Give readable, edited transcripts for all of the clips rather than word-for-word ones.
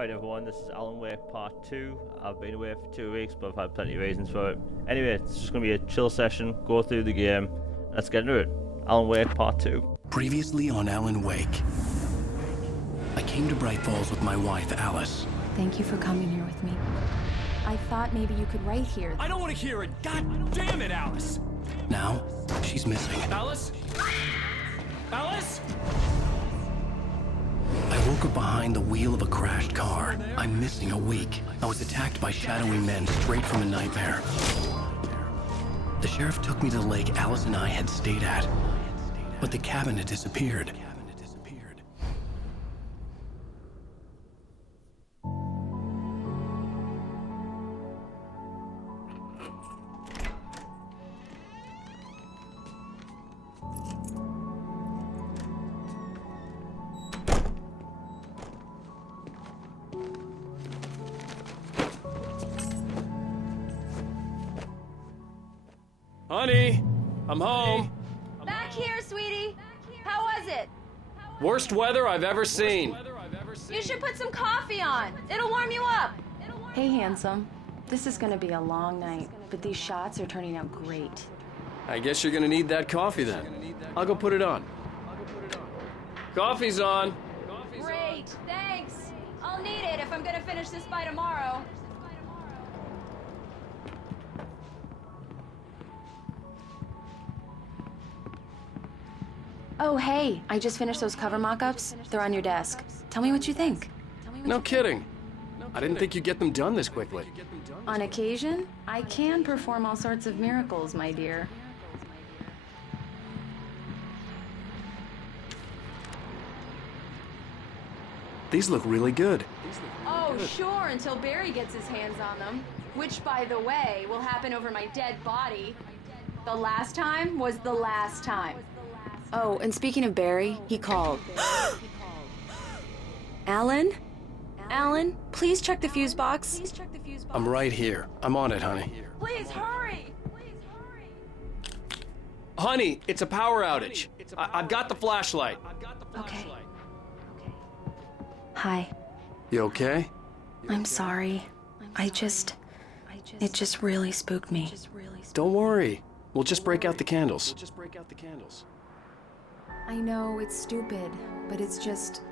Alright everyone, this is Alan Wake Part 2. I've been away for 2 weeks, but I've had plenty of reasons for it. Anyway, it's just going to be a chill session, go through the game. Let's get into it. Alan Wake Part 2. Previously on Alan Wake. I came to Bright Falls with my wife, Alice. Thank you for coming here with me. I thought maybe you could write here. I don't want to hear it! God damn it, Alice! Now, she's missing. Alice? Alice? I woke up behind the wheel of a crashed car. I'm missing a week. I was attacked by shadowy men straight from a nightmare. The sheriff took me to the lake Alice and I had stayed at, but the cabin had disappeared. Honey, I'm home. Back here, sweetie. How was it? Worst weather I've ever seen. You should put some coffee on. It'll warm you up. Hey, handsome. This is gonna be a long night, but these shots are turning out great. I guess you're gonna need that coffee then. I'll go put it on. Coffee's on. Great, thanks. I'll need it if I'm gonna finish this by tomorrow. Oh, hey, I just finished those cover mock-ups. They're on your desk. Tell me what you think. No kidding. I didn't think you'd get them done this quickly. On occasion, I can perform all sorts of miracles, my dear. These look really good. Oh, sure, until Barry gets his hands on them. Which, by the way, will happen over my dead body. The last time was the last time. Oh, and speaking of Barry, he called. Alan? Alan, please check the fuse box. I'm right here. I'm on it, honey. Please hurry! Honey, it's a power outage. I've got the flashlight. Okay. Hi. You okay? I'm sorry. It just really spooked me. Don't worry. We'll just break out the candles. I know it's stupid, but it's just...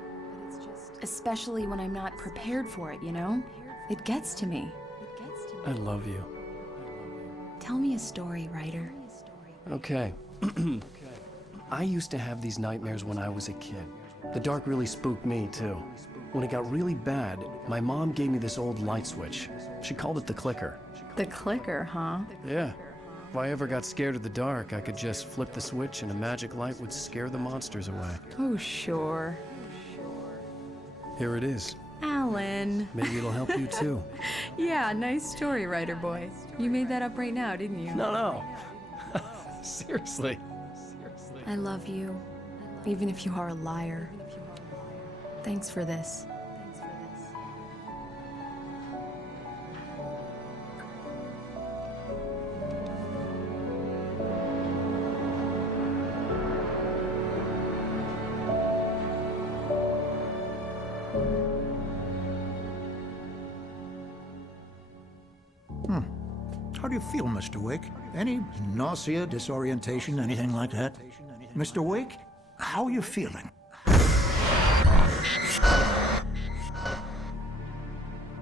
Especially when I'm not prepared for it, you know? It gets to me. I love you. Tell me a story, writer. Okay. I used to have these nightmares when I was a kid. The dark really spooked me, too. When it got really bad, my mom gave me this old light switch. She called it the clicker. The clicker, huh? Yeah. If I ever got scared of the dark, I could just flip the switch and a magic light would scare the monsters away. Oh, sure. Here it is. Alan. Maybe it'll help you, too. Yeah, nice story, writer boy. You made that up right now, didn't you? No. Seriously. I love you, even if you are a liar. Thanks for this. How do you feel, Mr. Wake? Any nausea, disorientation, anything like that? Mr. Wake, how are you feeling?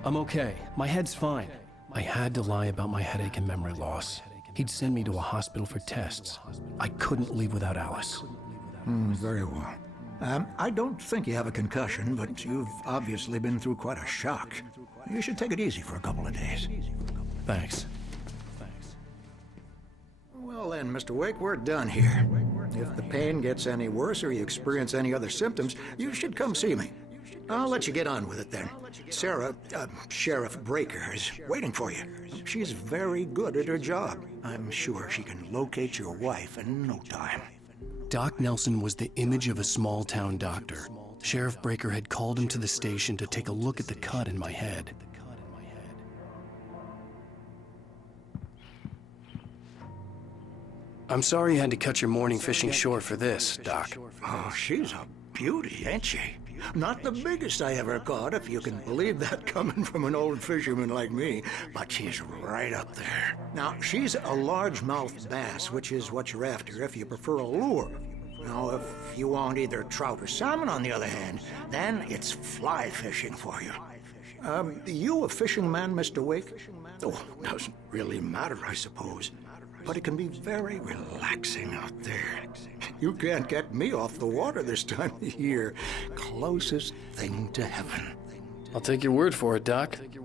I'm okay. My head's fine. I had to lie about my headache and memory loss. He'd send me to a hospital for tests. I couldn't leave without Alice. Very well. I don't think you have a concussion, but you've obviously been through quite a shock. You should take it easy for a couple of days. Thanks. Well then, Mr. Wake, we're done here. If the pain gets any worse or you experience any other symptoms, you should come see me. I'll let you get on with it then. Sarah, Sheriff Breaker, is waiting for you. She's very good at her job. I'm sure she can locate your wife in no time. Doc Nelson was the image of a small-town doctor. Sheriff Breaker had called him to the station to take a look at the cut in my head. I'm sorry you had to cut your morning fishing short for this, Doc. Oh, she's a beauty, ain't she? Not the biggest I ever caught, if you can believe that coming from an old fisherman like me, but she's right up there. Now, she's a largemouth bass, which is what you're after if you prefer a lure. Now, if you want either trout or salmon, on the other hand, then it's fly fishing for you. You a fishing man, Mr. Wake? Oh, doesn't really matter, I suppose. But it can be very relaxing out there. You can't get me off the water this time of year. Closest thing to heaven. I'll take your word for it, Doc. Thank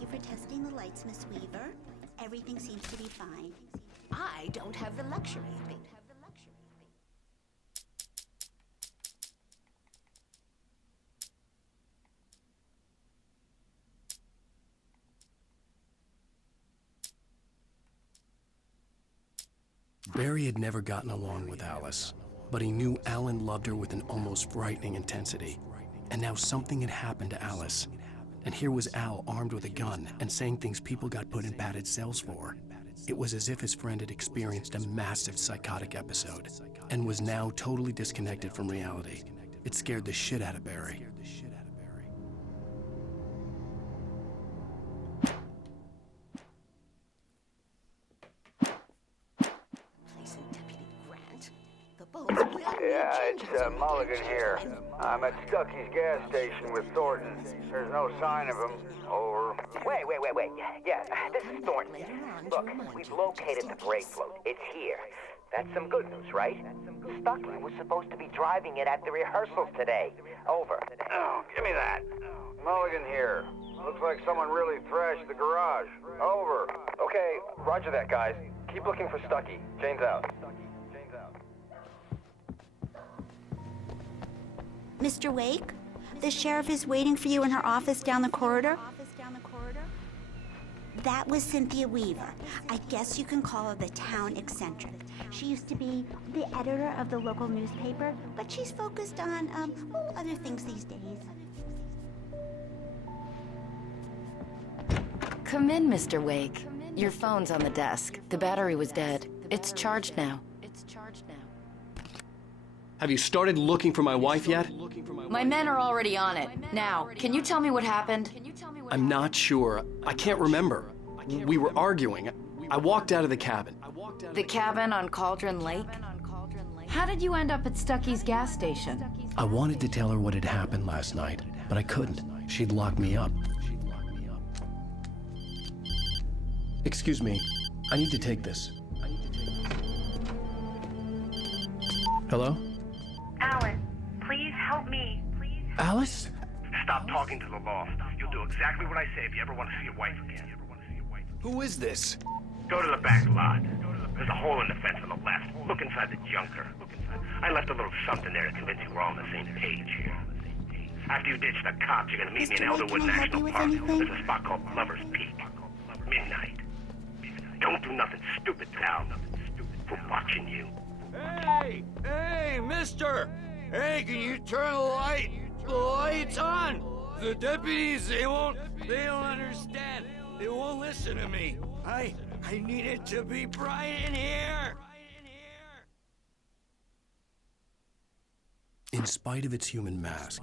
you for testing the lights, Miss Weaver. Everything seems to be fine. I don't have the luxury of being. Barry had never gotten along with Alice, but he knew Alan loved her with an almost frightening intensity. And now something had happened to Alice. And here was Al armed with a gun and saying things people got put in padded cells for. It was as if his friend had experienced a massive psychotic episode and was now totally disconnected from reality. It scared the shit out of Barry. Yeah, it's Mulligan here. I'm at Stucky's gas station with Thornton. There's no sign of him. Over. Wait. Yeah, this is Thornton. Look, we've located the brake float. It's here. That's some good news, right? Stucky was supposed to be driving it at the rehearsals today. Over. Oh, give me that. Mulligan here. Looks like someone really thrashed the garage. Over. Okay, roger that, guys. Keep looking for Stucky. Jane's out. Mr. Wake, the sheriff is waiting for you in her office down the corridor. That was Cynthia Weaver. I guess you can call her the town eccentric. She used to be the editor of the local newspaper, but she's focused on, other things these days. Come in, Mr. Wake. Your phone's on the desk. The battery was dead. It's charged now. Have you started looking for my wife yet? My men are already on it. Now, can you tell me what happened? I'm not sure. I can't remember. We were arguing. I walked out of the cabin. The cabin on Cauldron Lake? How did you end up at Stucky's gas station? I wanted to tell her what had happened last night, but I couldn't. She'd locked me up. Excuse me. I need to take this. Hello? Alan, please help me. Alice? Stop talking to the loft. You'll do exactly what I say if you ever want to see your wife again. Who is this? Go to the back lot. There's a hole in the fence on the left. Look inside the junker. I left a little something there to convince you we're all on the same page here. After you ditch the cops, you're gonna meet me in Elderwood National Park. There's a spot called Lover's Peak. Midnight. Don't do nothing stupid, pal. We're watching you. Hey, mister! Hey, can you turn the lights on? The deputies, they don't understand. They won't listen to me. I need it to be bright in here. In spite of its human mask,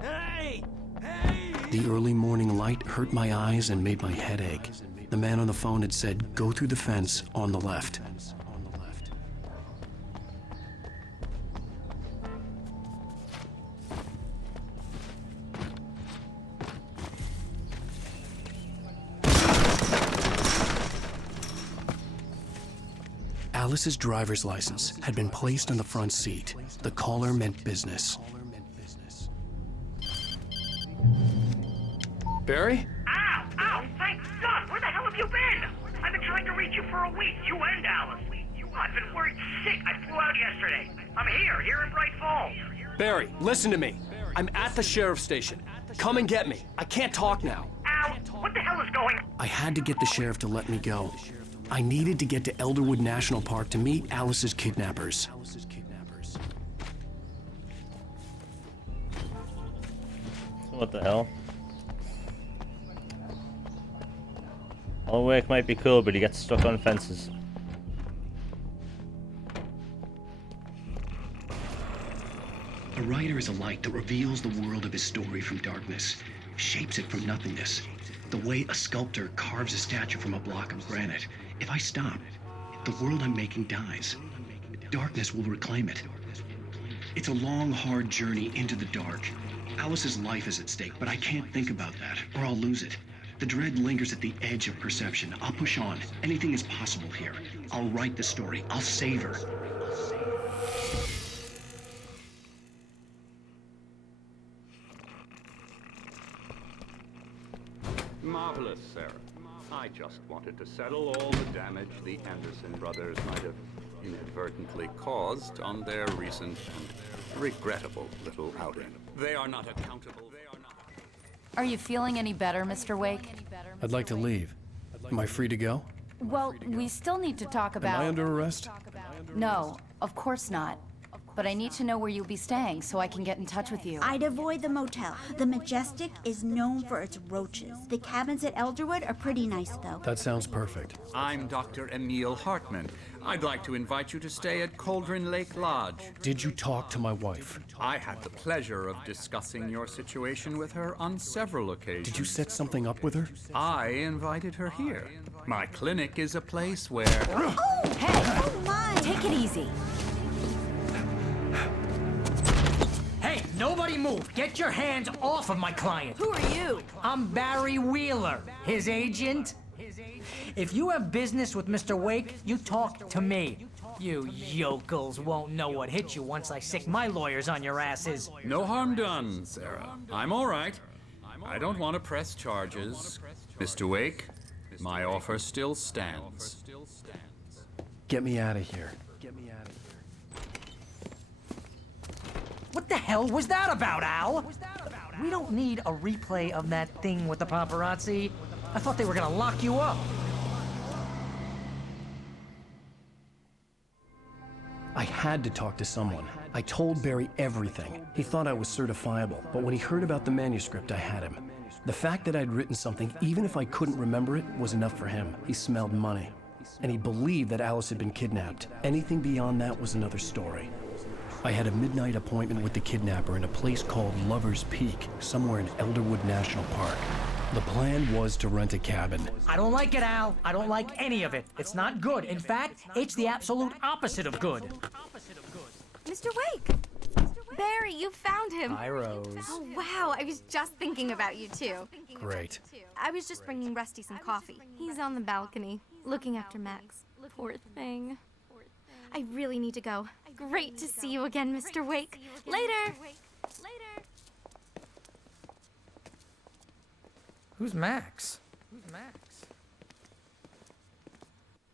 Hey! the early morning light hurt my eyes and made my head ache. The man on the phone had said, "Go through the fence on the left." Alice's driver's license had been placed on the front seat. The caller meant business. Barry? Ow! Thank God! Where the hell have you been? I've been trying to reach you for a week. You and Alice. I've been worried sick. I flew out yesterday. I'm here in Bright Falls. Barry, listen to me. I'm at the sheriff's station. Come and get me. I can't talk now. Ow! What the hell is going on? I had to get the sheriff to let me go. I needed to get to Elderwood National Park to meet Alice's kidnappers. What the hell? Alan Wake might be cool, but he gets stuck on fences. A writer is a light that reveals the world of his story from darkness, shapes it from nothingness. The way a sculptor carves a statue from a block of granite. If I stop, the world I'm making dies. Darkness will reclaim it. It's a long, hard journey into the dark. Alice's life is at stake, but I can't think about that, or I'll lose it. The dread lingers at the edge of perception. I'll push on. Anything is possible here. I'll write the story. I'll save her. Marvelous, Sarah. I just wanted to settle all the damage the Anderson brothers might have inadvertently caused on their recent and regrettable little outing. They are not accountable. Are you feeling any better, Mr. Wake? I'd like to leave. Am I free to go? Well, we still need to talk about... Am I under arrest? No, of course not. But I need to know where you'll be staying so I can get in touch with you. I'd avoid the motel. The Majestic is known for its roaches. The cabins at Elderwood are pretty nice, though. That sounds perfect. I'm Dr. Emil Hartman. I'd like to invite you to stay at Cauldron Lake Lodge. Did you talk to my wife? I had the pleasure of discussing your situation with her on several occasions. Did you set something up with her? I invited her here. My clinic is a place where... Oh, hey! Oh, my! Take it easy. Hey, nobody move! Get your hands off of my client! Who are you? I'm Barry Wheeler, his agent. If you have business with Mr. Wake, you talk to me. You yokels won't know what hit you once I sick my lawyers on your asses. No harm done, Sarah. I'm all right. I don't want to press charges. Mr. Wake, my offer still stands. Get me out of here. What the hell was that about, Al? We don't need a replay of that thing with the paparazzi. I thought they were gonna lock you up. I had to talk to someone. I told Barry everything. He thought I was certifiable, but when he heard about the manuscript, I had him. The fact that I'd written something, even if I couldn't remember it, was enough for him. He smelled money. And he believed that Alice had been kidnapped. Anything beyond that was another story. I had a midnight appointment with the kidnapper in a place called Lover's Peak, somewhere in Elderwood National Park. The plan was to rent a cabin. I don't like it, Al. I don't like any of it. It's not good. In fact, it's the absolute opposite of good. Mr. Wake! Barry, you found him. Hi, Rose. Oh, wow. I was just thinking about you, too. Great. I was just bringing Rusty some coffee. He's on the balcony, looking after Max. Poor thing. I really need to go. Great to see you again, Mr. Wake. Later! Who's Max?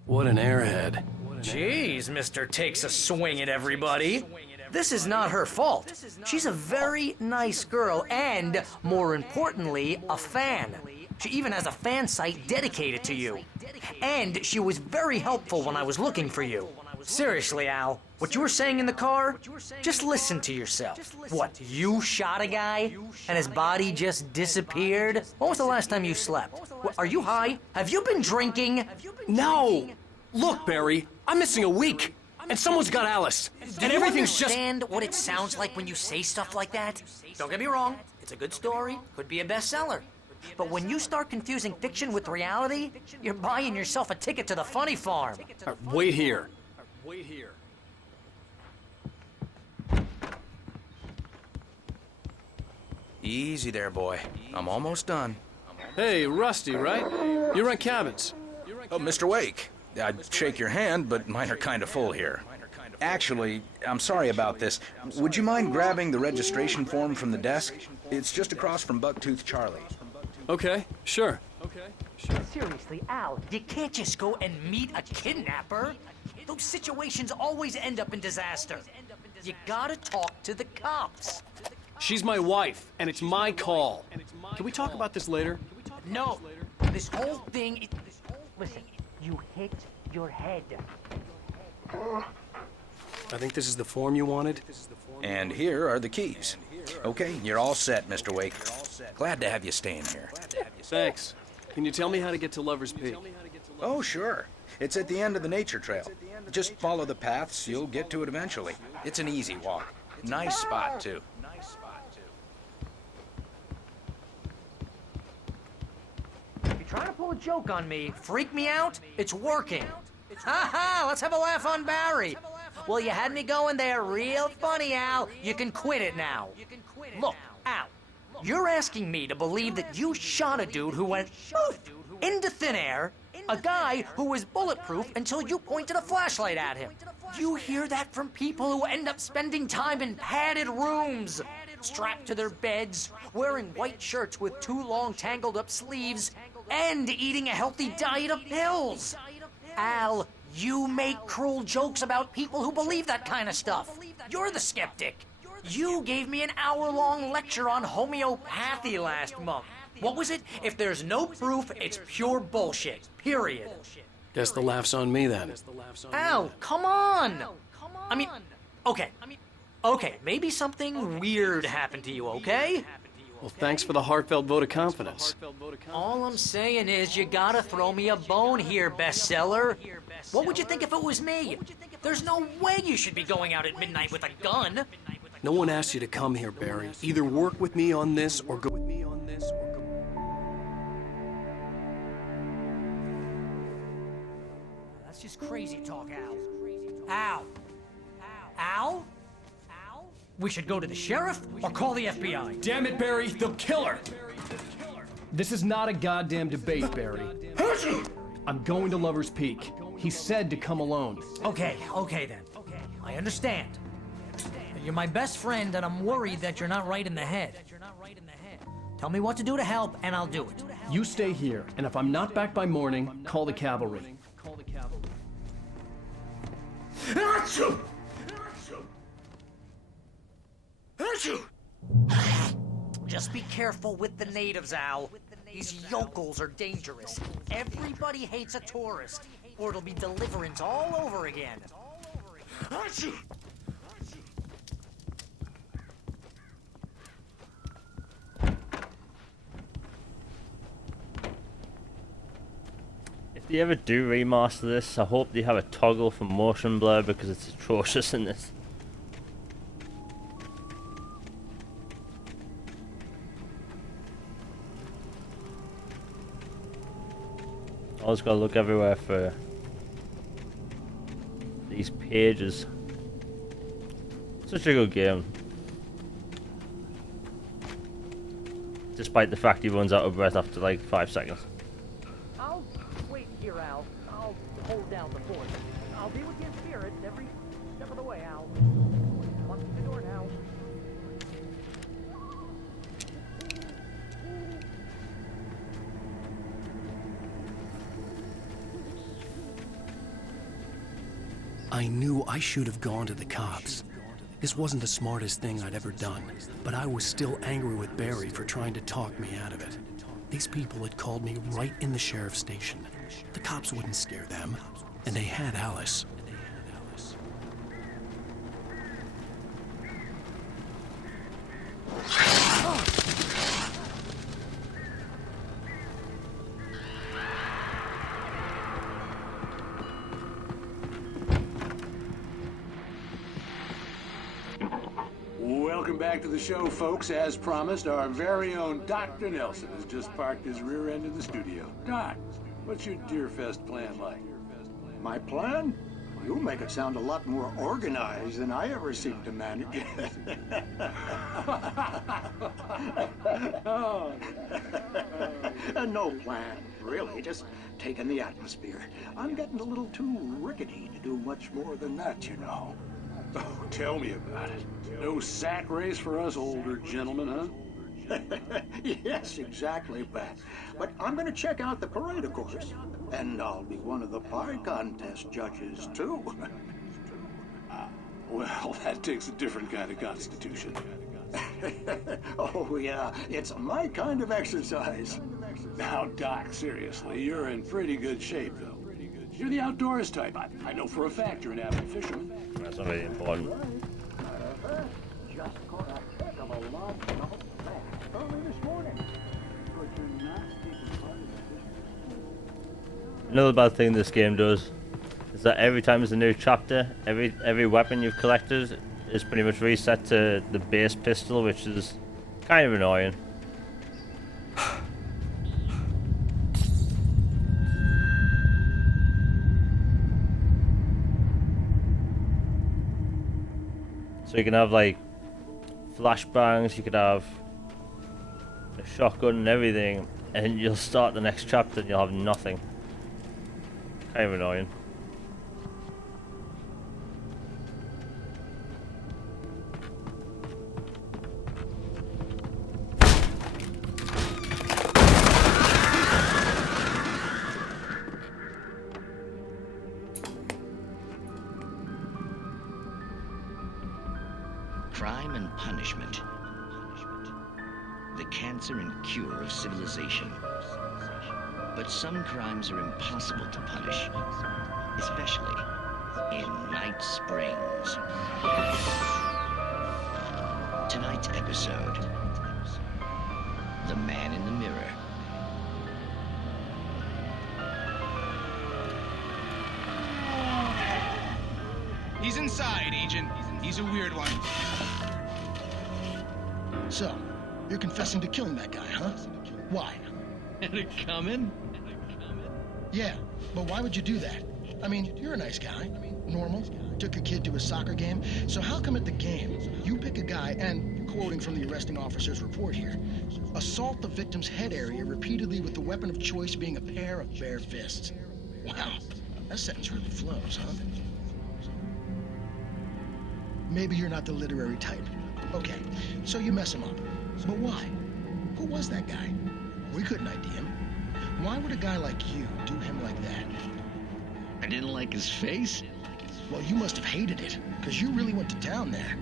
What an airhead. Jeez, Mr. Takes a Swing at Everybody. This is not her fault. She's a very nice girl and, more importantly, a fan. She even has a fan site dedicated to you. And she was very helpful when I was looking for you. Seriously, Al, what you were saying in the car, just listen to yourself. What, you shot a guy and his body just disappeared? When was the last time you slept? Are you high? Have you been drinking? No! Look, Barry, I'm missing a week. And someone's got Alice. And everything's just... Do you understand what it sounds like when you say stuff like that? Don't get me wrong, it's a good story, could be a bestseller. But when you start confusing fiction with reality, you're buying yourself a ticket to the funny farm. Wait here. Easy there, boy. I'm almost done. Hey, Rusty, right? You rent cabins. Oh, Mr. Wake. I'd shake your hand, but mine are kind of full here. Actually, I'm sorry about this. Would you mind grabbing the registration form from the desk? It's just across from Bucktooth Charlie. Okay, sure. Seriously, Al, you can't just go and meet a kidnapper. Those situations always end up in disaster. You gotta talk to the cops. She's my wife, and it's my call. Can we talk about this later? No, this whole thing... Listen, You hit your head. I think this is the form you wanted. And here are the keys. Okay, you're all set, Mr. Wake. Glad to have you staying here. Thanks. Can you tell me how to get to Lover's Peak? Oh, sure. It's at the end of the nature trail. Just follow the paths, you'll get to it eventually. It's an easy walk. Nice spot, too. You're trying to pull a joke on me, freak me out? It's working. Ha ha! Let's have a laugh on Barry. Well, you had me going there real funny, Al. You can quit it now. Look, Al, you're asking me to believe that you shot a dude who went poof into thin air, a guy who was bulletproof until you pointed a flashlight at him. You hear that from people who end up spending time in padded rooms, strapped to their beds, wearing white shirts with too long tangled up sleeves, and eating a healthy diet of pills. Al, you make cruel jokes about people who believe that kind of stuff. You're the skeptic. You gave me an hour-long lecture on homeopathy last month. What was it? If there's no proof, it's pure bullshit. Period. Guess the laugh's on me then. Al, come on! I mean, okay. Okay, maybe something weird happened to you, okay? Well, thanks for the heartfelt vote of confidence. All I'm saying is you gotta throw me a bone here, bestseller. What would you think if it was me? There's no way you should be going out at midnight with a gun. No one asked you to come here, Barry. Either work with me on this or go with me on this or go... That's just crazy talk, Al. Al? Al? We should go to the sheriff or call the FBI. Damn it, Barry, they'll kill her! This is not a goddamn debate, Barry. I'm going to Lover's Peak. He said to come alone. Okay then. I understand. You're my best friend, and I'm worried that you're not right in the head. Tell me what to do to help, and I'll do it. You stay here, and if I'm not back by morning, call the cavalry. Achoo! Just be careful with the natives, Al. These yokels are dangerous. Everybody hates a tourist, or it'll be deliverance all over again. Achoo! If they ever do remaster this, I hope they have a toggle for motion blur because it's atrocious in this. Always gotta look everywhere for these pages. Such a good game. Despite the fact he runs out of breath after like 5 seconds. I'll wait here, Al. I'll hold down the fort. I'll be with you in spirit every step of the way, Al. Walk through the door now. I knew I should have gone to the cops. This wasn't the smartest thing I'd ever done, but I was still angry with Barry for trying to talk me out of it. These people had called me right in the sheriff's station. The cops wouldn't scare them, and they had Alice. Welcome back to the show, folks. As promised, our very own Dr. Nelson has just parked his rear end in the studio. Doc, what's your Deerfest plan like? My plan? You make it sound a lot more organized than I ever seem to manage. No plan, really. Just taking the atmosphere. I'm getting a little too rickety to do much more than that, you know. Oh, tell me about it. No sack race for us older gentlemen, huh? Yes, exactly, Pat. But I'm going to check out the parade, of course. And I'll be one of the pie contest judges, too. Well, that takes a different kind of constitution. Oh, yeah. It's my kind of exercise. Now, Doc, seriously, you're in pretty good shape, though. You're the outdoors type. I know for a fact you're an avid fisherman. That's not really important. Just caught a heck of a largemouth bass early this morning. But you're not taking part in the fishing. Another bad thing this game does is that every time there's a new chapter, every weapon you've collected is pretty much reset to the base pistol, which is kind of annoying. So you can have like flashbangs, you could have a shotgun and everything, and you'll start the next chapter and you'll have nothing. Kind of annoying. Crime and punishment. The cancer and cure of civilization. But some crimes are impossible to punish, especially in Night Springs. Tonight's episode, The Man in the Mirror. He's inside, Agent. He's a weird one. So, you're confessing to killing that guy, huh? Why? Had it coming? Yeah, but why would you do that? I mean, you're a nice guy. Normal. Took your kid to a soccer game. So how come at the game, you pick a guy and, quoting from the arresting officer's report here, assault the victim's head area repeatedly with the weapon of choice being a pair of bare fists? Wow, that sentence really flows, huh? Maybe you're not the literary type. Okay, so you mess him up. But why? Who was that guy? We couldn't ID him. Why would a guy like you do him like that? I didn't like his face? Well, you must have hated it, because you really went to town there.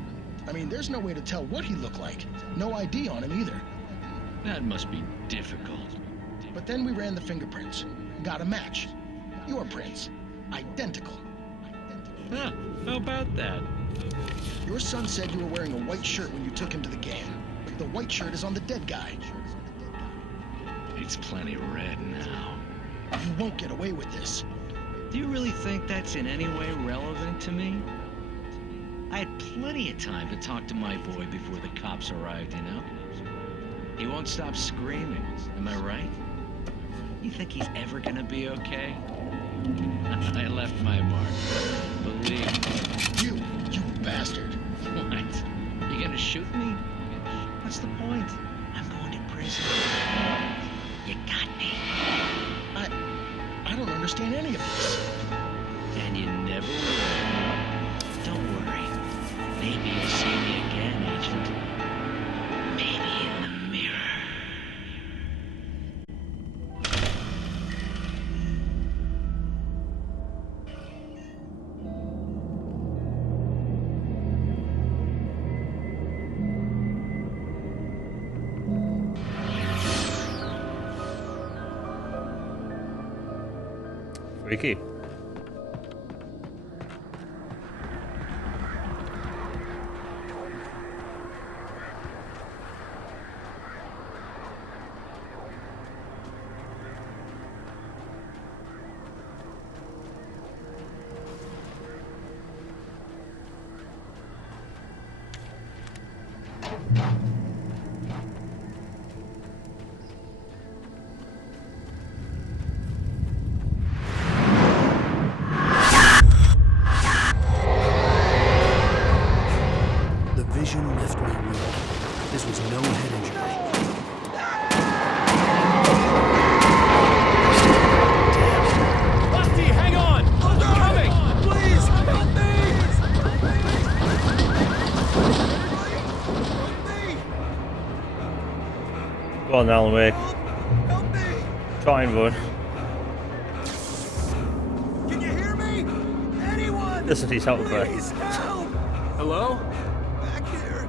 I mean, there's no way to tell what he looked like. No ID on him either. That must be difficult. But then we ran the fingerprints. Got a match. Your prints. Identical. Huh, how about that? Your son said you were wearing a white shirt when you took him to the game. The white shirt is on the dead guy. It's plenty red now. You won't get away with this. Do you really think that's in any way relevant to me? I had plenty of time to talk to my boy before the cops arrived, you know? He won't stop screaming, am I right? You think he's ever gonna be okay? I left my mark. Believe me. You bastard. What? You gonna shoot me? What's the point? I'm going to prison. You got me. I don't understand any of this. And you never will. Don't worry. Maybe you'll see me again, Agent. Maybe in the mirror. Freaky. Vision left me weak. This was no head injury. Busty, hang on! They're coming! Please, help me! Go on, Alan Wake. Try and run. Can you hear me? Anyone? Listen to his help there. Please help! Hello? Back here.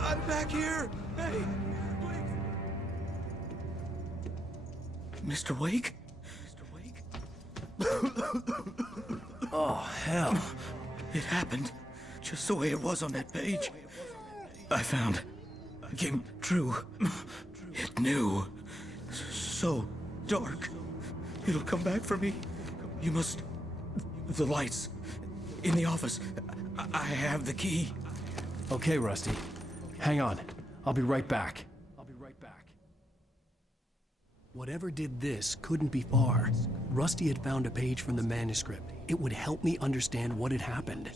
I'm back here. Hey, please. Mr. Wake? Oh, hell. It happened just the way it was on that page. I found. It came true. It knew. So dark. It'll come back for me. You must... The lights. In the office. I have the key. Okay, Rusty. Hang on. I'll be right back. Whatever did this couldn't be far. Rusty had found a page from the manuscript. It would help me understand what had happened.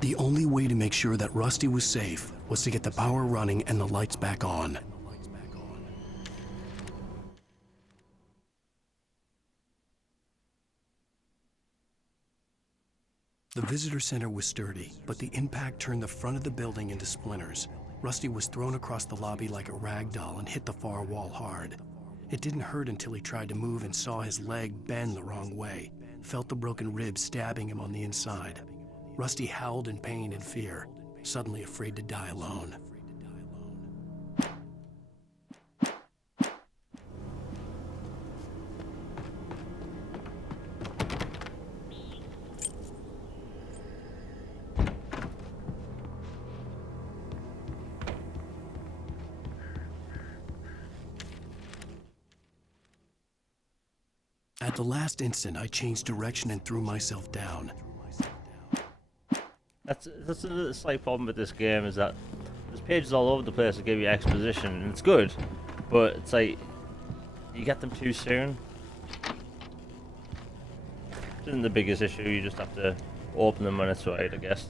The only way to make sure that Rusty was safe was to get the power running and the lights back on. The visitor center was sturdy, but the impact turned the front of the building into splinters. Rusty was thrown across the lobby like a rag doll and hit the far wall hard. It didn't hurt until he tried to move and saw his leg bend the wrong way, felt the broken ribs stabbing him on the inside. Rusty howled in pain and fear, suddenly afraid to die alone. At the last instant, I changed direction and threw myself down. That's a slight problem with this game, is that there's pages all over the place that give you exposition, and it's good, but it's like you get them too soon. It isn't the biggest issue, you just have to open them when it's right, I guess.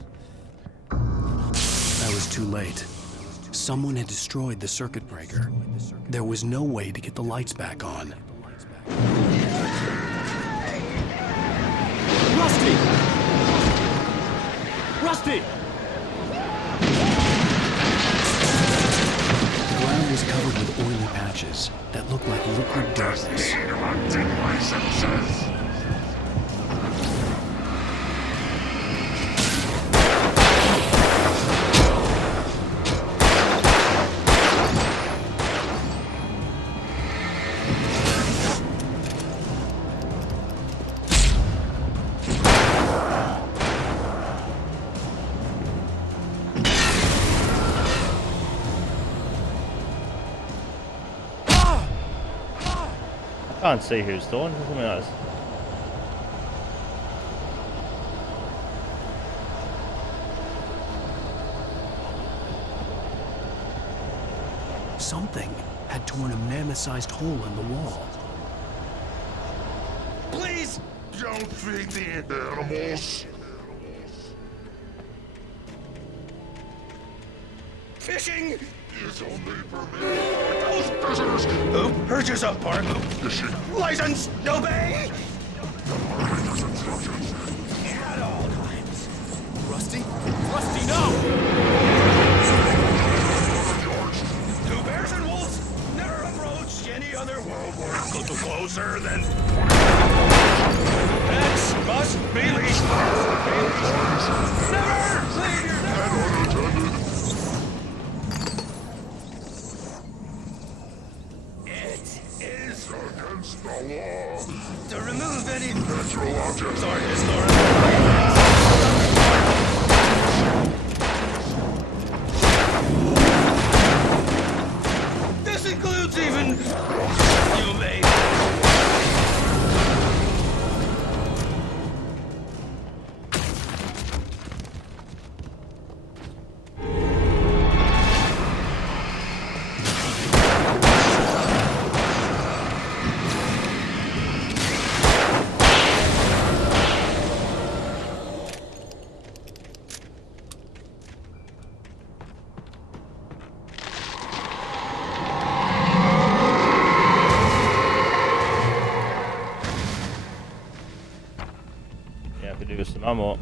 I was too late. Someone had destroyed the circuit breaker. There was no way to get the lights back on. Rusty! Rusty! The ground was covered with oily patches that looked like liquid darkness. I can't see who's doing something else. Something had torn a mammoth-sized hole in the wall. Please don't feed the animals. Fishing is only permitted for those prisoners who purchase a park license. Obey. At all times. Rusty? Rusty, no! Do bears and wolves never approach any other world war closer than... Pets must be leashed. Never leave your pet unattended. It is against the law to remove any natural objects or historical. This includes even you, babe. Yeah, I could do with some ammo.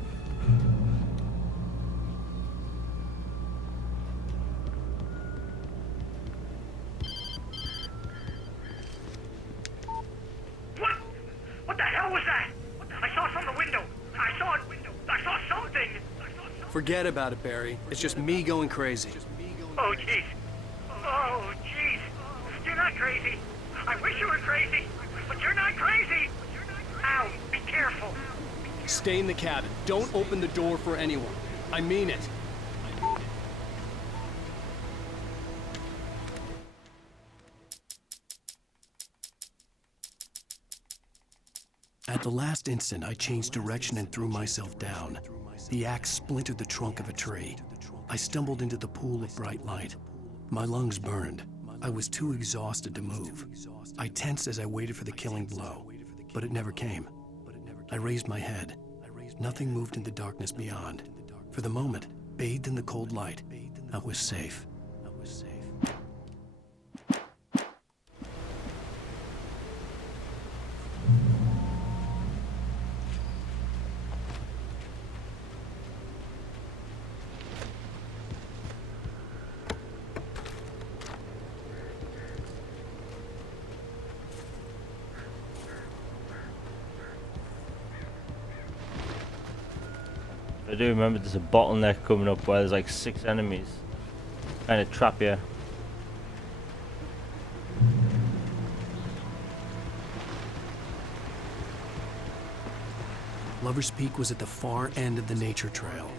What the hell was that? I saw it from the window. I saw something. Forget about it, Barry. It's just me going crazy. Oh, jeez. Oh, jeez. You're not crazy. I wish you were crazy, but you're not crazy. Ow, be careful. Stay in the cabin. Don't open the door for anyone. I mean it. At the last instant, I changed direction and threw myself down. The axe splintered the trunk of a tree. I stumbled into the pool of bright light. My lungs burned. I was too exhausted to move. I tensed as I waited for the killing blow, but it never came. I raised my head. Nothing moved in the darkness beyond. For the moment, bathed in the cold light, I was safe. I do remember there's a bottleneck coming up where there's like 6 enemies trying to trap you. Lover's Peak was at the far end of the nature trail.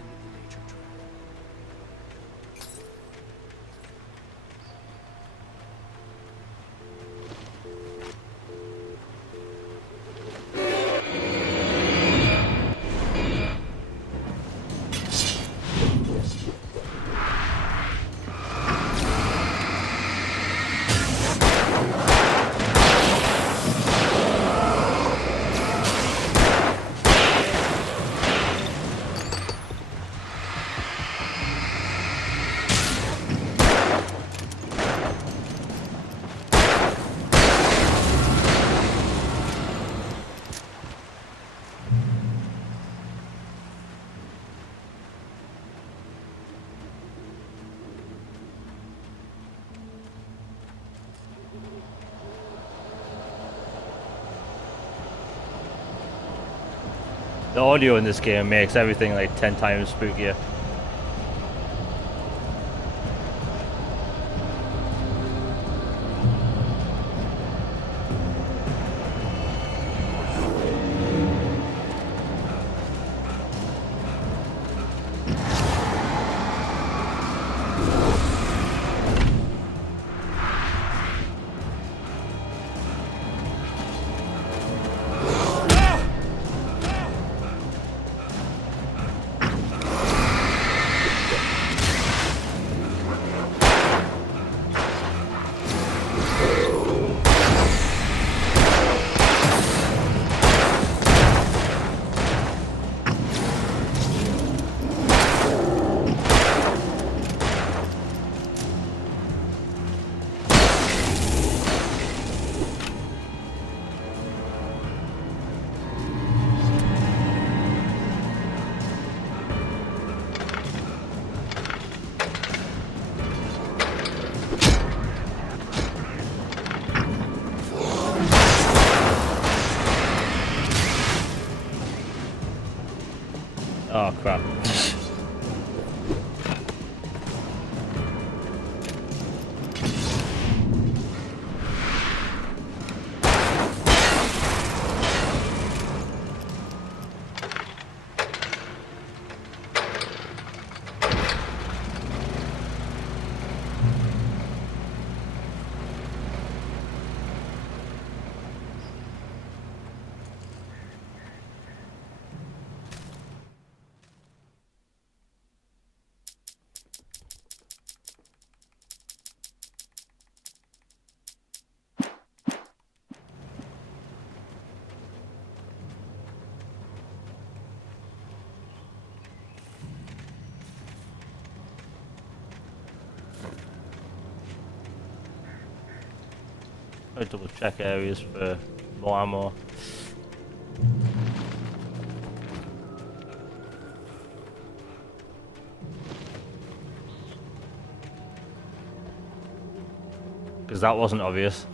The audio in this game makes everything like 10 times spookier. Oh crap. I double check areas for more ammo. Because that wasn't obvious.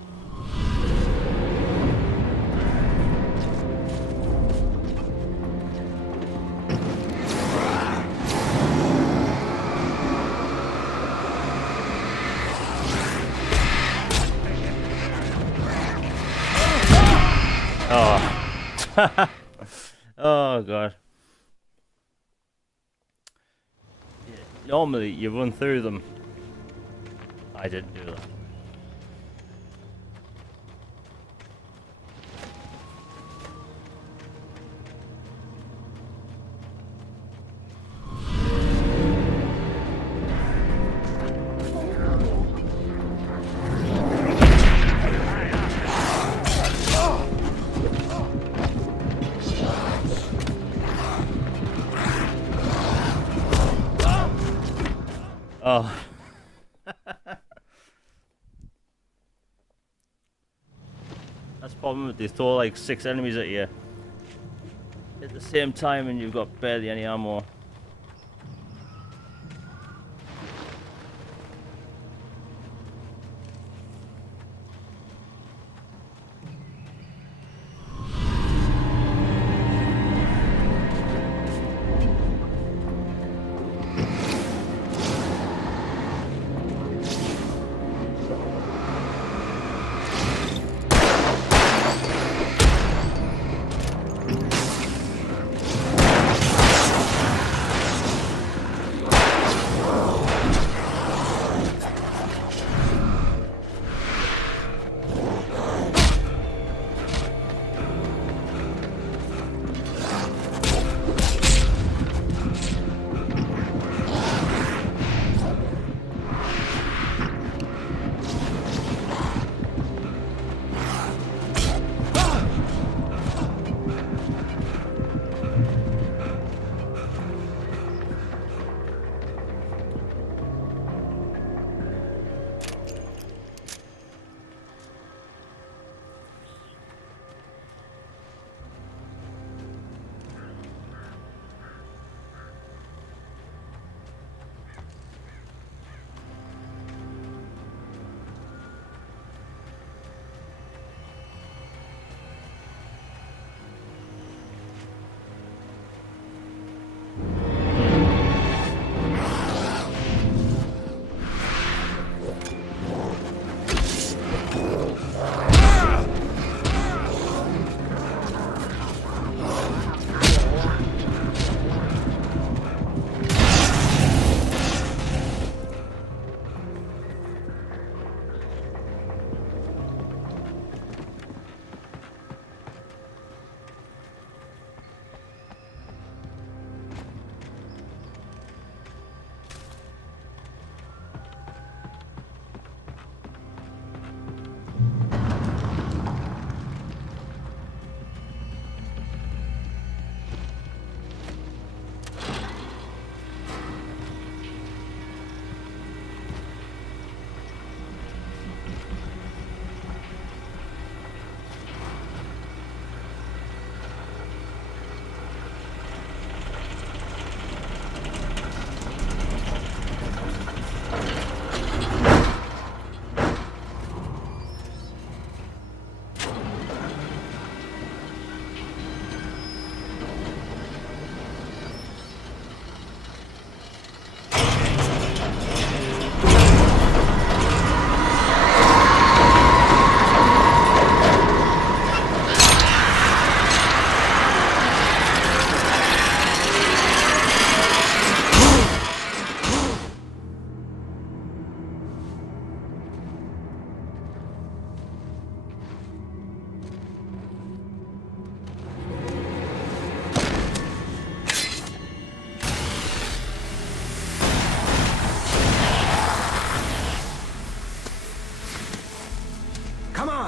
Oh god. Yeah, normally you run through them. I didn't do that. Oh. That's the problem. They throw like 6 enemies at you at the same time and you've got barely any ammo.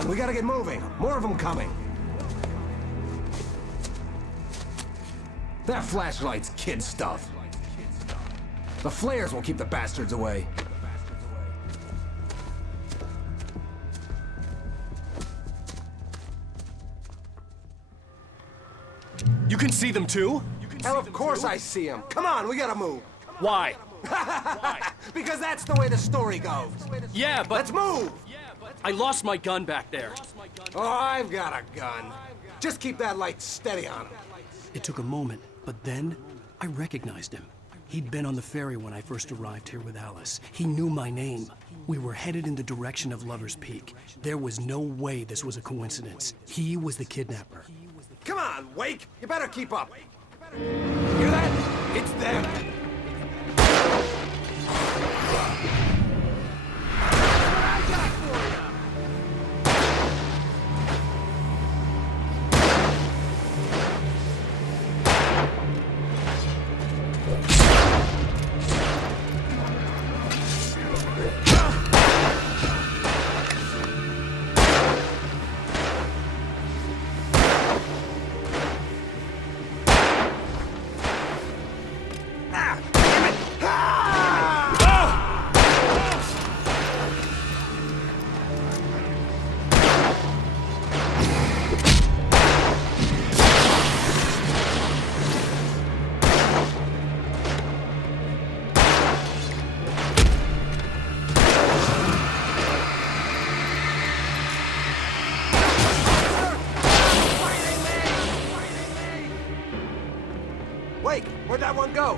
We gotta get moving. More of them coming. That flashlight's kid stuff. The flares will keep the bastards away. You can see them too? Hell, of course I see them. Come on, we gotta move. Why? Because that's the way the story goes. Yeah, but... Let's move! I lost my gun back there. Oh, I've got a gun. Just keep that light steady on him. It took a moment, but then I recognized him. He'd been on the ferry when I first arrived here with Alice. He knew my name. We were headed in the direction of Lover's Peak. There was no way this was a coincidence. He was the kidnapper. Come on, Wake! You better keep up! Hear that? It's them! Wake, where'd that one go?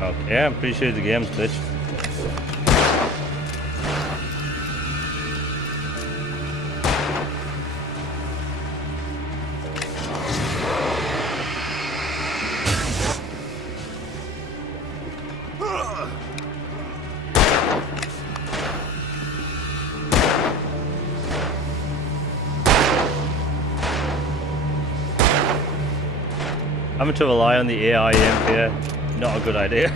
Okay, I'm pretty sure the game's glitched. Having to rely on the AI imp here, not a good idea.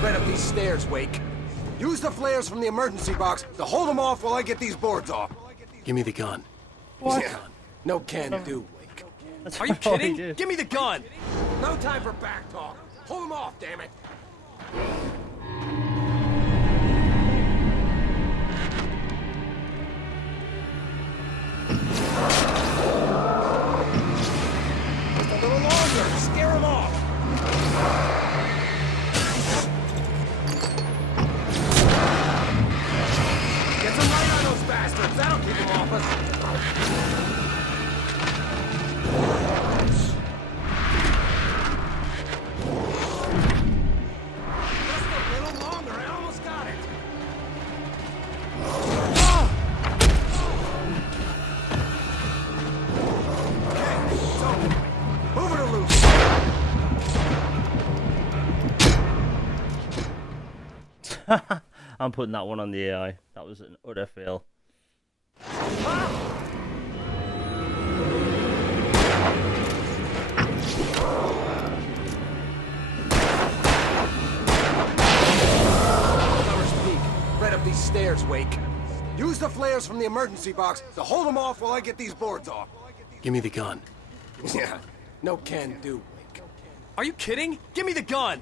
Right up these stairs, Wake. Use the flares from the emergency box to hold them off while I get these boards off. Give me the gun. What? Yeah, no can do, Wake. Are you kidding? Give me the gun! No time for back talk. Hold them off, damn it. Just a little longer. Scare them off. Get some light on those bastards. That'll keep them off us. Just a little longer. I almost got it. Okay, so move it or lose it. I'm putting that one on the AI. That was an utter fail. Lover's Peak. Right up these stairs, Wake. Use the flares from the emergency box to hold them off while I get these boards off. Give me the gun. Yeah, no can do, Wake. Are you kidding? Give me the gun!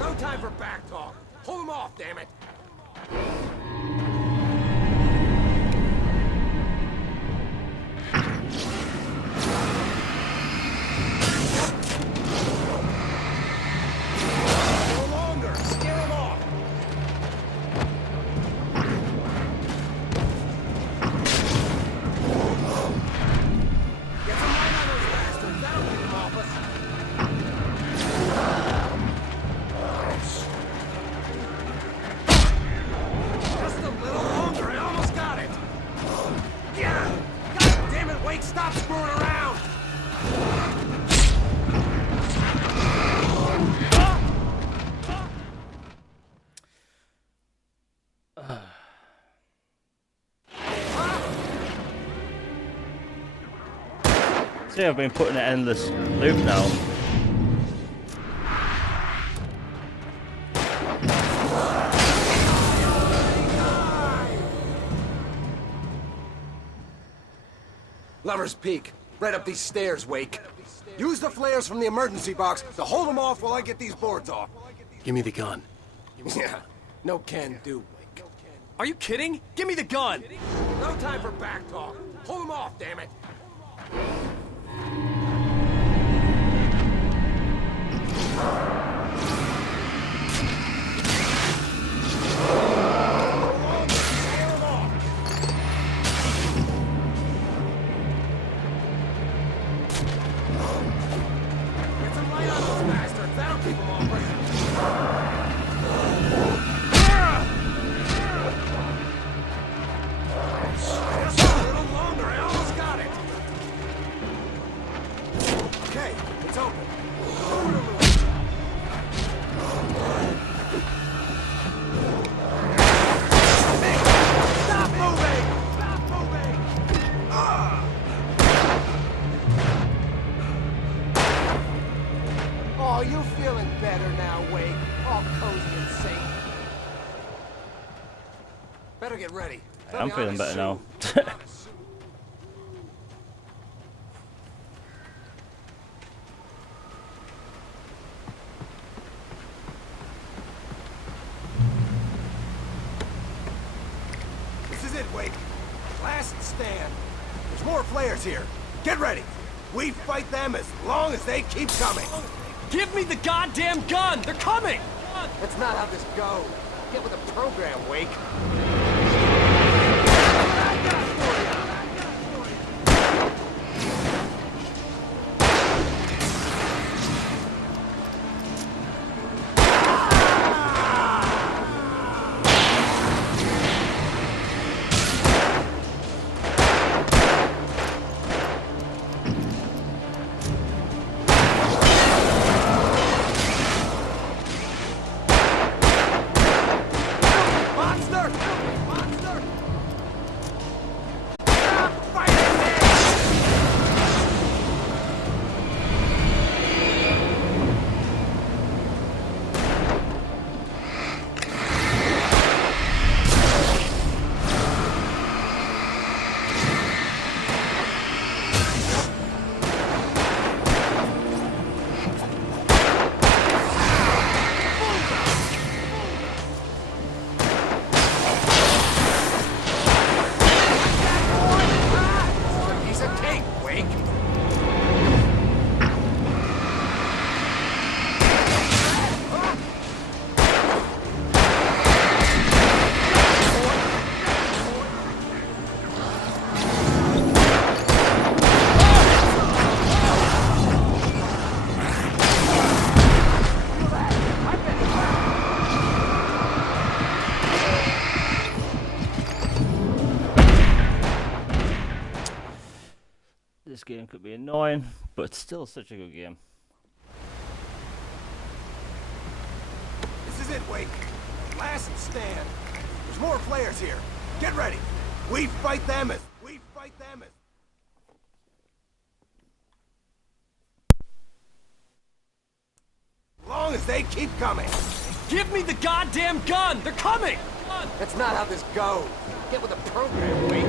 No time for back talk. Hold them off, damn it. A little longer. Scare them off. Get some light on those bastards. That'll keep them off us. Just a little longer. I almost got it. Yeah. God damn it, Wake. Stop screwing around. See, I've been putting an endless loop now. Lover's Peak. Right up these stairs, Wake. Use the flares from the emergency box to hold them off while I get these boards off. Give me the gun. Yeah, no can do, Wake. Are you kidding? Give me the gun! No time for back talk. Hold them off, damn it. Get some light on those bastards. That'll keep them off. Just a little longer. I almost got it. Okay, it's open. Over to Lou. Stop moving! Stop moving! Oh, you feeling better now, Wake? All cozy and safe. Better get ready. I'm feeling better now. This is it, Wake. Last stand. There's more flares here. Get ready. We fight them as long as they keep coming. Give me the goddamn gun! They're coming! That's not how this goes. Get with the program, Wake. Monster! Monster! Stop fighting me! Piece of cake, Wake. This game could be annoying, but it's still such a good game. This is it, Wake. Last stand. There's more flares here. Get ready. We fight them as... long as they keep coming. Give me the goddamn gun! They're coming! That's not how this goes. Get with the program, Wake.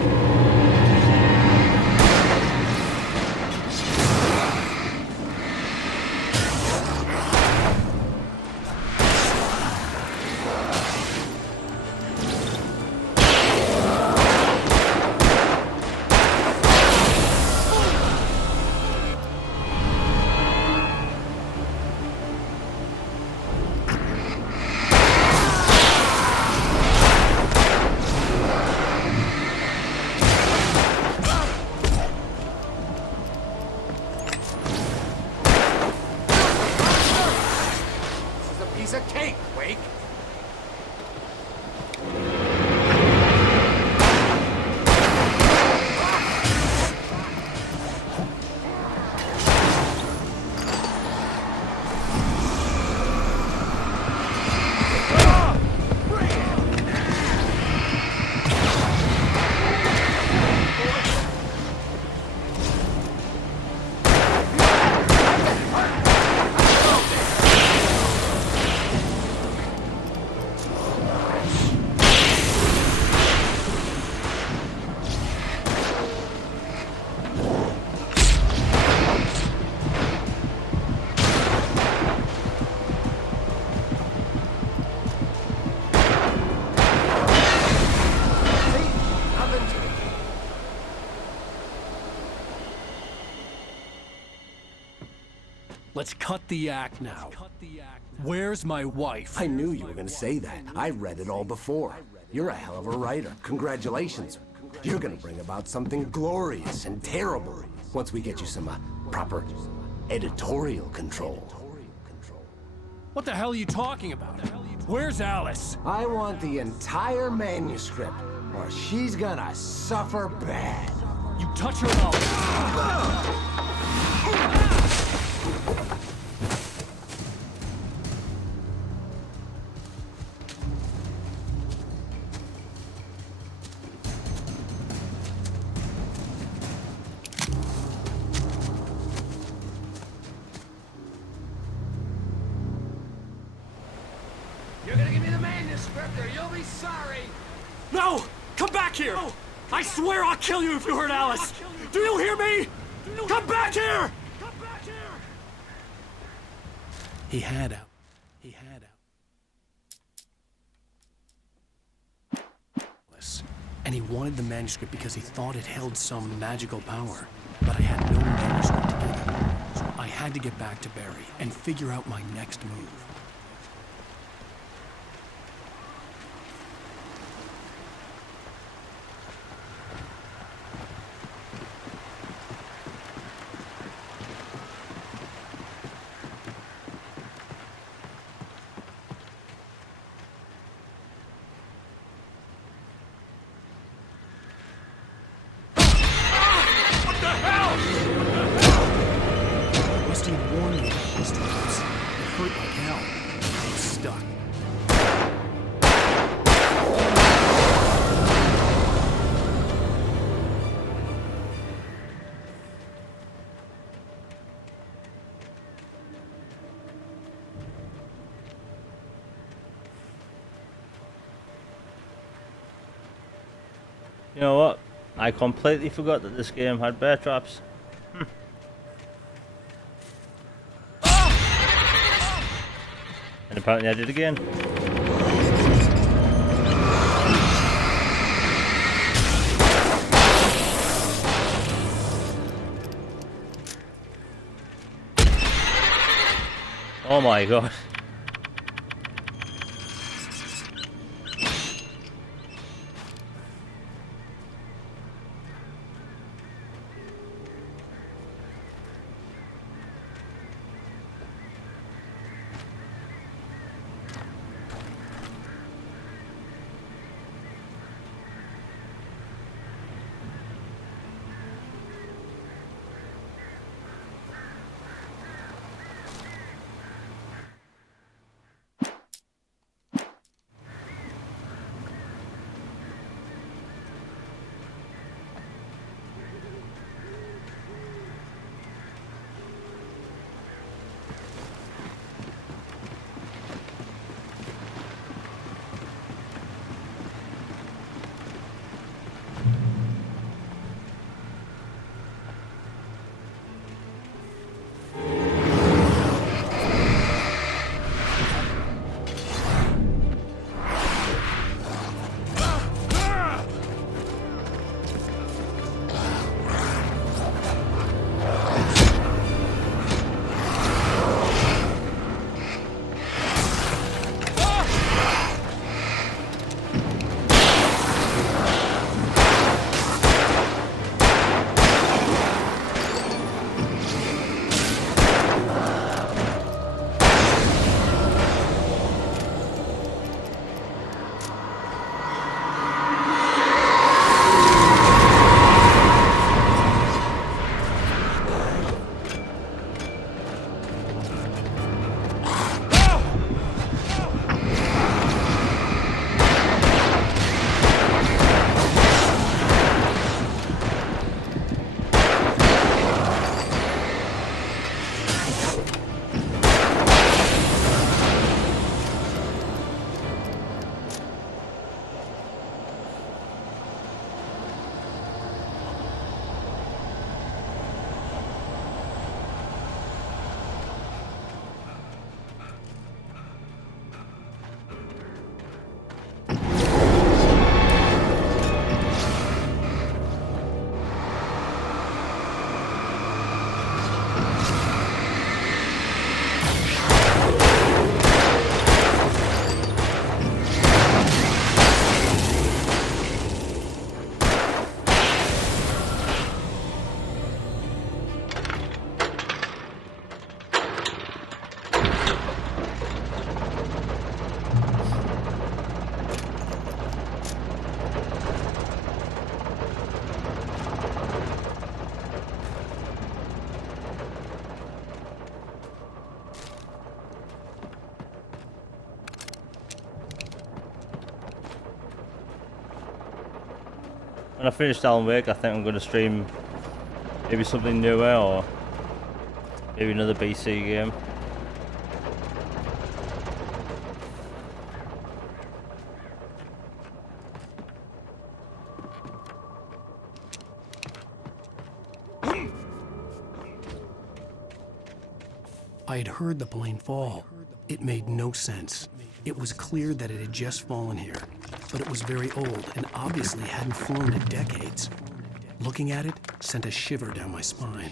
This is a piece of cake, Wake. Let's cut the act now. Where's my wife? I knew you were gonna say that. I read it all before. You're a hell of a writer. Congratulations. You're gonna bring about something glorious and terrible once we get you some proper editorial control. What the hell are you talking about? Where's Alice? I want the entire manuscript, or she's gonna suffer bad. You touch her and I'll... You're gonna give me the manuscript or you'll be sorry. No! Come back here! No. I swear I'll kill you if you hurt Alice! Do you hear me? Come back here! Come back here! He had out. And he wanted the manuscript because he thought it held some magical power. But I had no manuscript to give him. I had to get back to Barry and figure out my next move. Rusty warned me about these traps. It hurt like hell. I was stuck. You know what? I completely forgot that this game had bear traps. And apparently I did again. Oh my god. when I finish Alan Wake, I think I'm going to stream maybe something newer or maybe another BC game. I had heard the plane fall. It made no sense. It was clear that it had just fallen here, but it was very old and obviously hadn't flown in decades. Looking at it sent a shiver down my spine.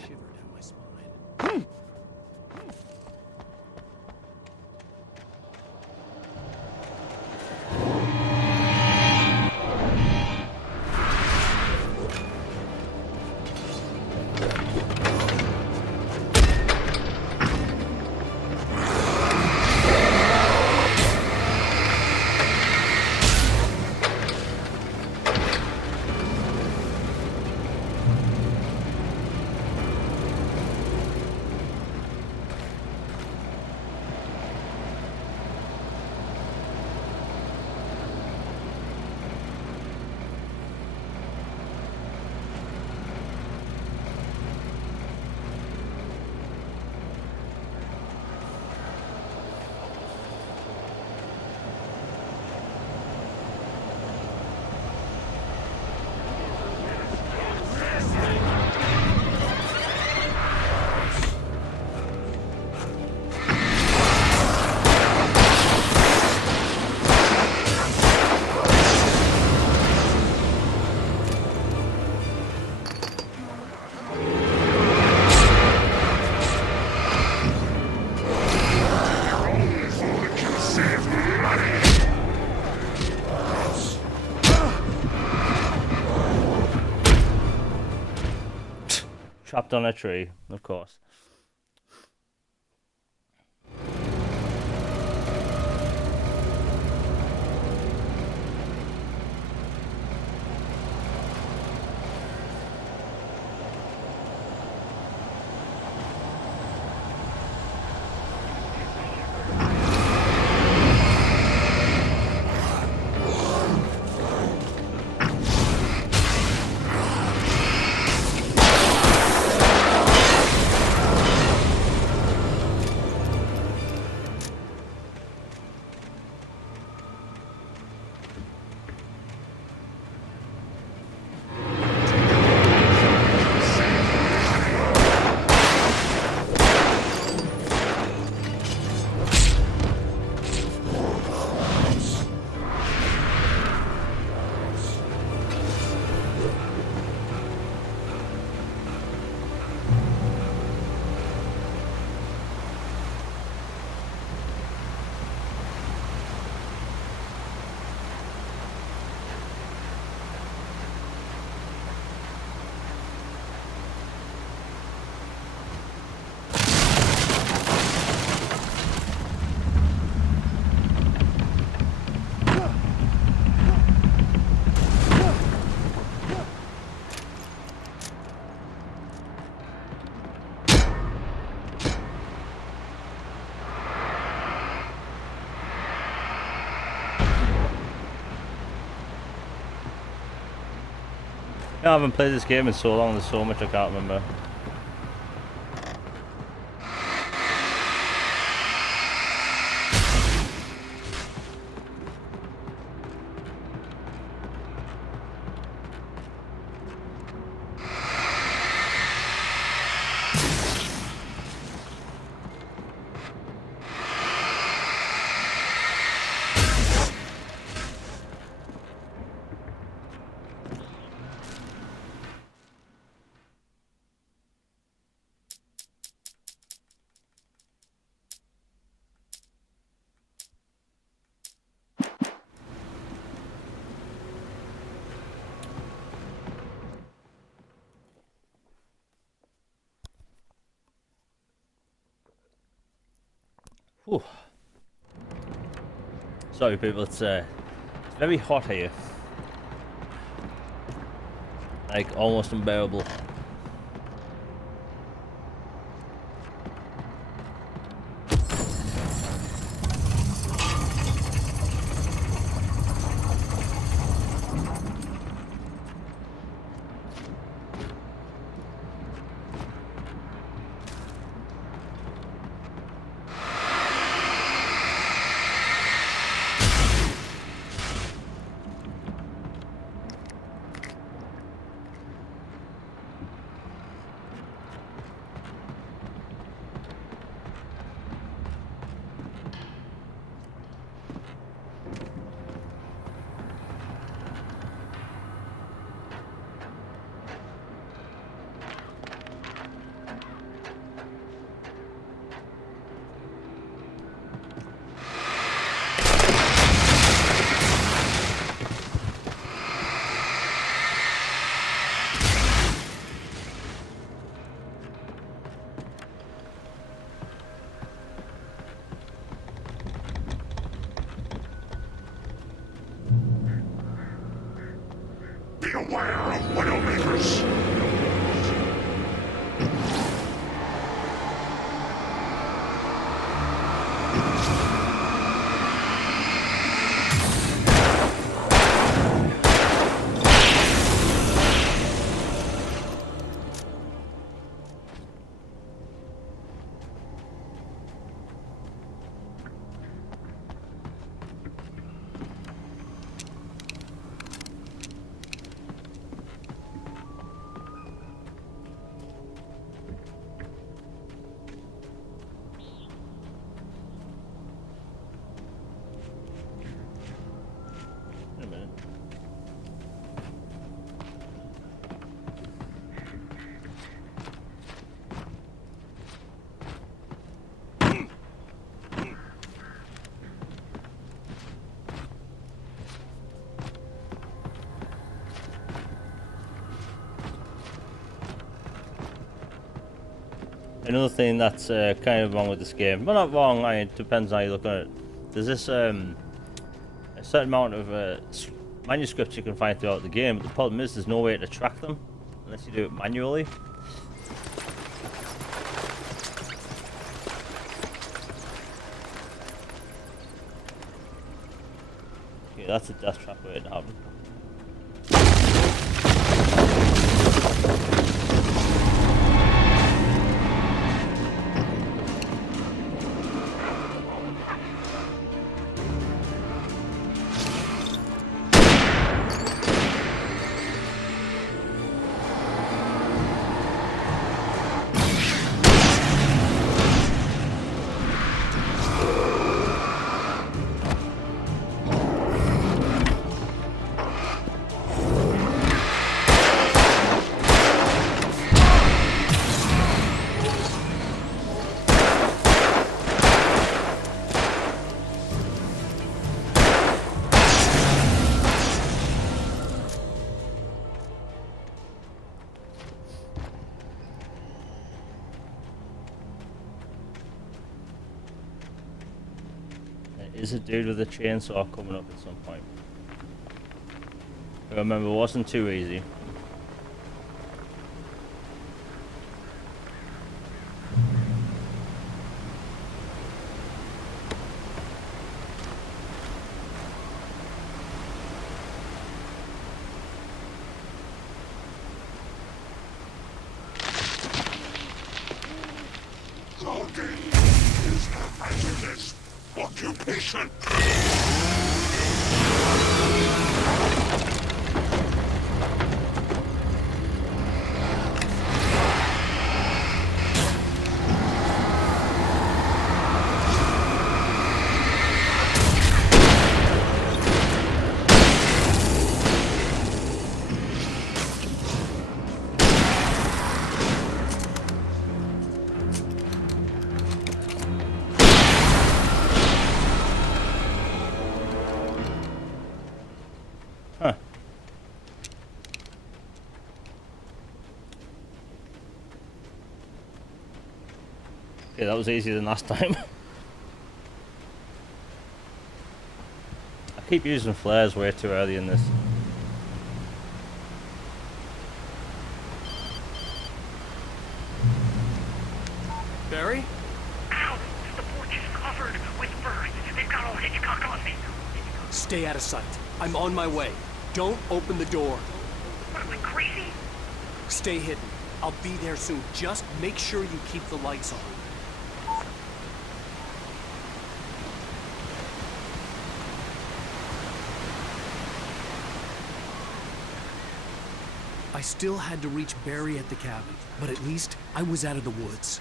Trapped on a tree, of course. I haven't played this game in so long, there's so much I can't remember. Whew. Sorry people, it's very hot here. Like almost unbearable. Be aware of Widowmakers. Another thing that's kind of wrong with this game, well, not wrong, it depends how you look at it. There's this a certain amount of manuscripts you can find throughout the game, but the problem is there's no way to track them unless you do it manually. Okay, that's a death trap waiting to happen. Is a dude with a chainsaw coming up at some point. I remember it wasn't too easy. Cloaking is a hazardous occupation. Okay, that was easier than last time. I keep using flares way too early in this. Barry? Ow! The porch is covered with birds. They've got all Hitchcock on me. Stay out of sight. I'm on my way. Don't open the door. What am I, crazy? Stay hidden. I'll be there soon. Just make sure you keep the lights on. I still had to reach Barry at the cabin, but at least I was out of the woods.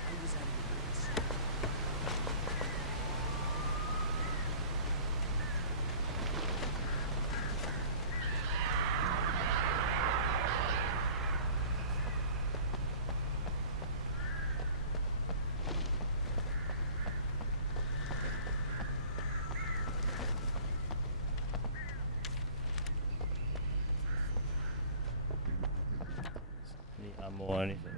Ammo or anything.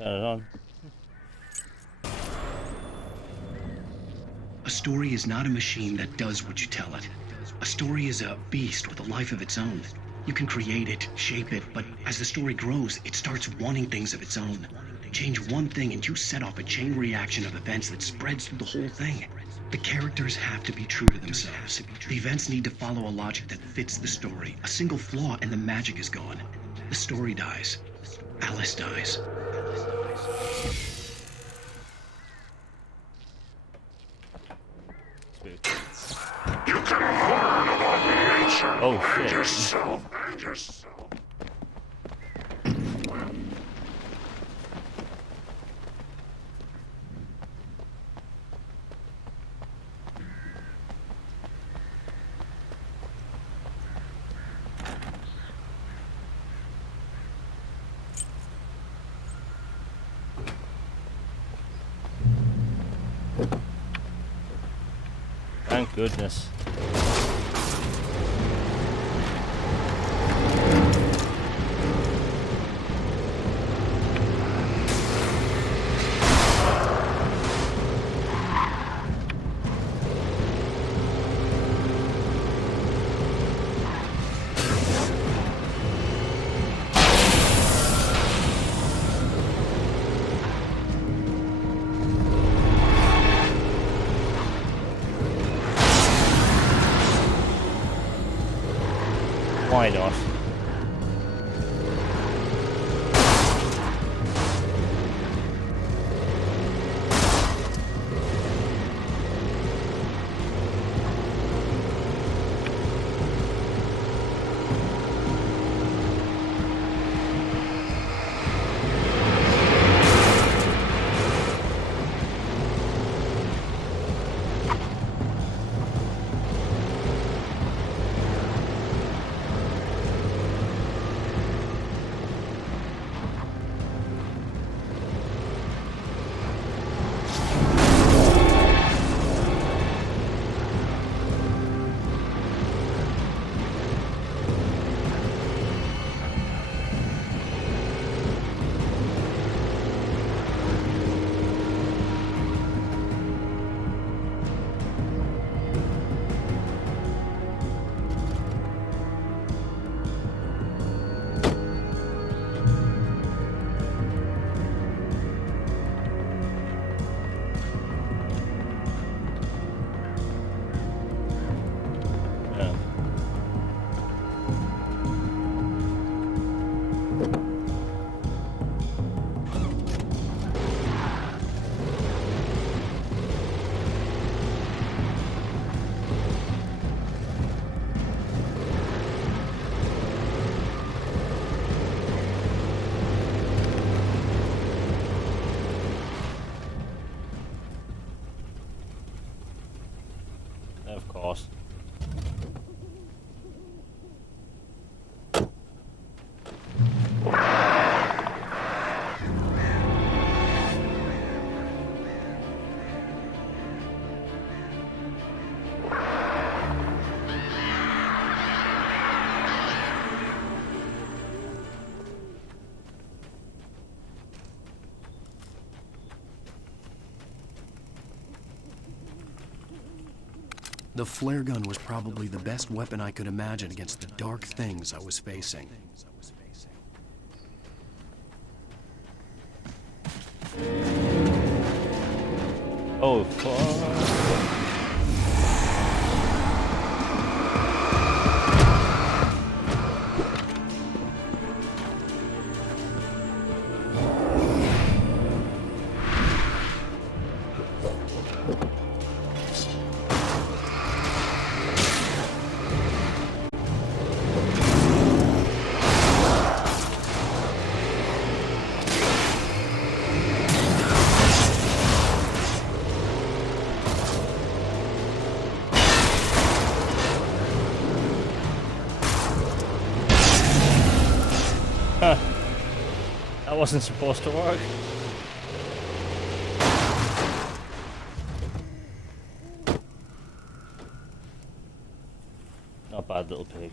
Turn it on. A story is not a machine that does what you tell it. A story is a beast with a life of its own. You can create it, shape it, but as the story grows, it starts wanting things of its own. Change one thing and you set off a chain reaction of events that spreads through the whole thing. The characters have to be true to themselves. The events need to follow a logic that fits the story. A single flaw and the magic is gone. The story dies. Alice dies. You can learn about nature Oh, and shit. yourself and yourself. Thank goodness. Why not? Of course. The flare gun was probably the best weapon I could imagine against the dark things I was facing. Oh, fuck. Huh. That wasn't supposed to work. Not bad, little pig.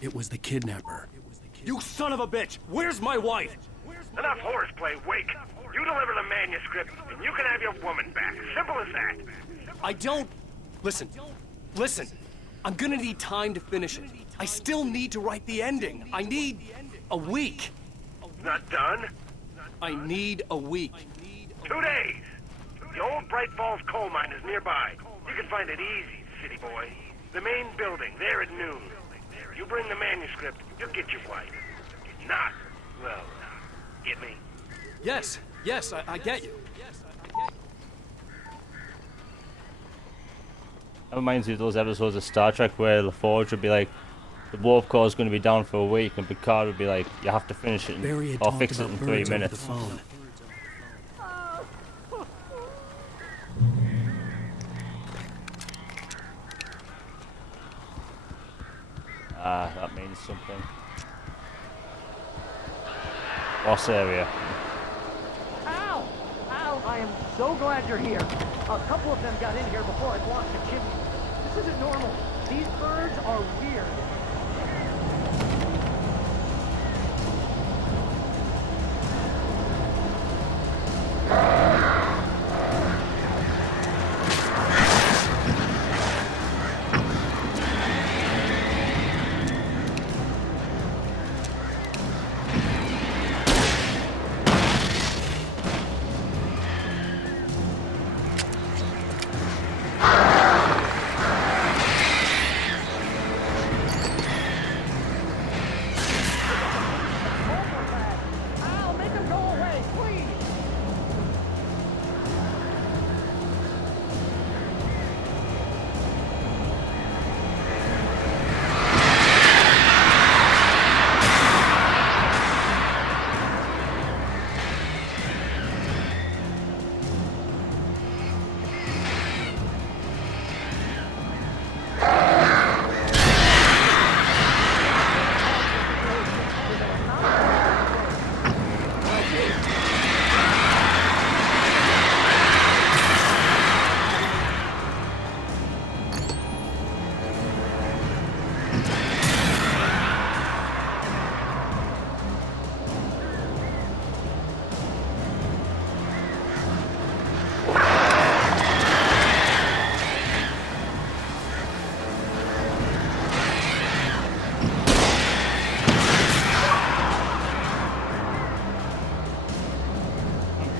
It was the kidnapper. You son of a bitch! Where's my wife? Enough horseplay, Wake. You deliver the manuscript, and you can have your woman back. Simple as that. I don't... Listen. I'm gonna need time to finish it. I still need to write the ending. I need a week. Not done? I need a week. 2 days. The old Bright Falls coal mine is nearby. You can find it easy, city boy. The main building, there at noon. You bring the manuscript, you'll get your wife. Not, well, get me? Yes, I get you. That reminds me of those episodes of Star Trek where LaForge would be like, the warp core is going to be down for a week, and Picard would be like, you have to finish it or fix it in 3 minutes. Ah, that means something. Boss area. Al! Al, I am so glad you're here. A couple of them got in here before I blocked the chimney. This isn't normal. These birds are weird.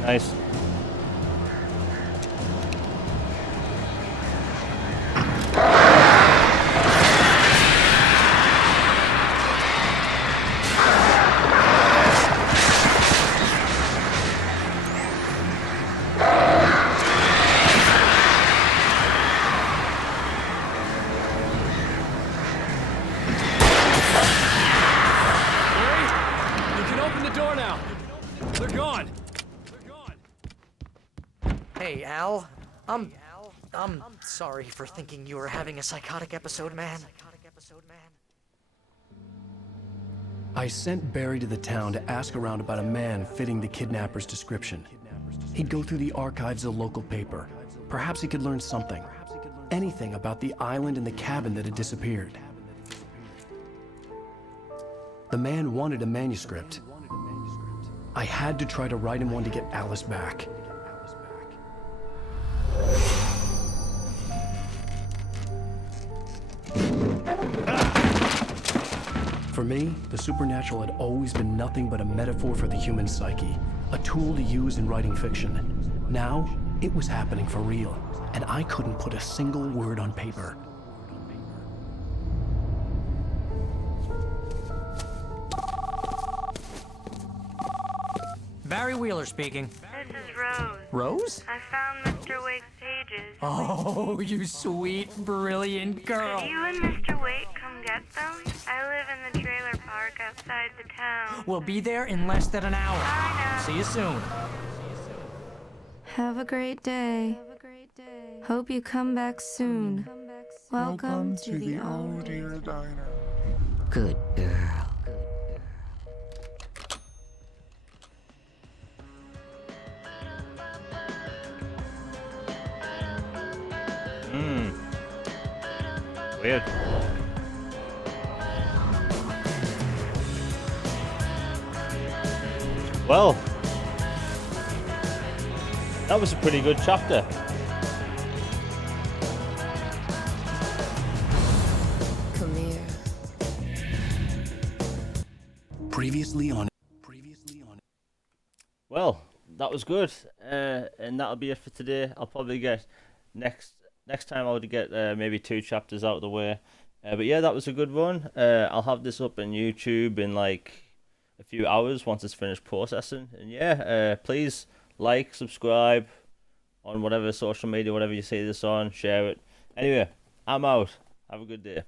Nice. You can open the door now. They're gone. Hey, Al. I'm sorry for thinking you were having a psychotic episode, man. I sent Barry to the town to ask around about a man fitting the kidnapper's description. He'd go through the archives of the local paper. Perhaps he could learn something. Anything about the island and the cabin that had disappeared. The man wanted a manuscript. I had to try to write him one to get Alice back. For me, the supernatural had always been nothing but a metaphor for the human psyche, a tool to use in writing fiction. Now, it was happening for real, and I couldn't put a single word on paper. Barry Wheeler speaking. This is Rose. Rose? I found Mr. Wake's pages. Oh, you sweet, brilliant girl. Could you and Mr. Wake come get them? I live in the trailer park outside the town. We'll be there in less than an hour. I know. See you soon. Have a great day. Hope you come back soon. Welcome to the Old Deer Diner. Good girl. Weird. Well, that was a pretty good chapter. Come here. Previously on. Well, that was good, and that'll be it for today. I'll probably get next time I'll get maybe 2 chapters out of the way. But yeah, that was a good one. I'll have this up on YouTube in like a few hours once it's finished processing. And yeah, please like, subscribe on whatever social media, whatever you see this on, share it. Anyway, I'm out. Have a good day.